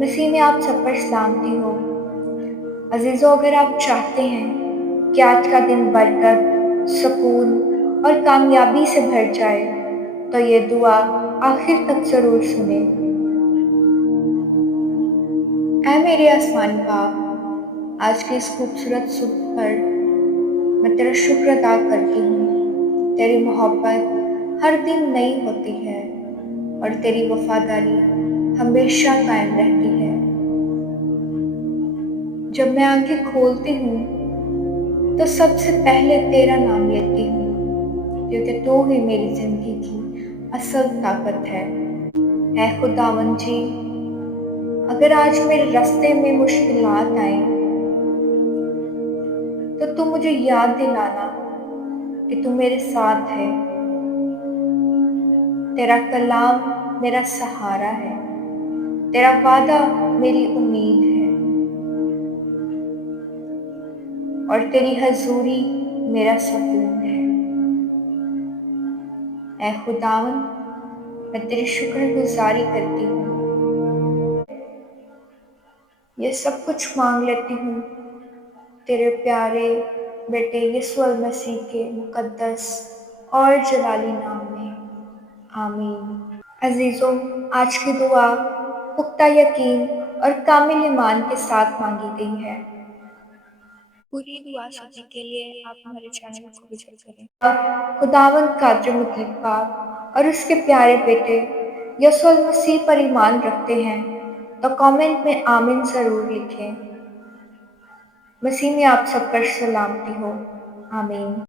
मसीह में आप सब पर सलामती हो। अजीज़ों, अगर आप चाहते हैं कि आज का दिन बरकत, सुकून और कामयाबी से भर जाए, तो ये दुआ आखिर तक ज़रूर सुने। ऐ मेरे आसमानी बाप, आज की इस खूबसूरत सुबह पर मैं तेरा शुक्र अदा करती हूँ। तेरी मोहब्बत हर दिन नई होती है और तेरी वफादारी हमेशा कायम रहती है। जब मैं आंखें खोलती हूँ तो सबसे पहले तेरा नाम लेती हूँ, क्योंकि तू ही मेरी जिंदगी की असल ताकत है। ऐ खुदावन जी, अगर आज मेरे रास्ते में मुश्किलात आए तो तू मुझे याद दिलाना कि तू मेरे साथ है। तेरा कलाम मेरा सहारा है, तेरा वादा मेरी उम्मीद है और तेरी हजूरी मेरा सुकून है। ऐ खुदावन, मैं तेरी शुक्रगुजारी करती हूँ। ये सब कुछ मांग लेती हूँ तेरे प्यारे बेटे यीशु मसीह के मुकद्दस और जलाली नाम में, आमीन। अजीज़ों, आज की दुआ पुख्ता यकीन और कामिल ईमान के साथ मांगी गई है। पूरी दुआ सुनने के लिए आप हमारे चैनल को विजिट करें। खुदावंद कादिर मुतलक बाप और उसके प्यारे बेटे यीशु मसीह पर ईमान रखते हैं तो कमेंट में आमीन ज़रूर लिखें। मसीह में आप सब पर सलामती हो। आमीन।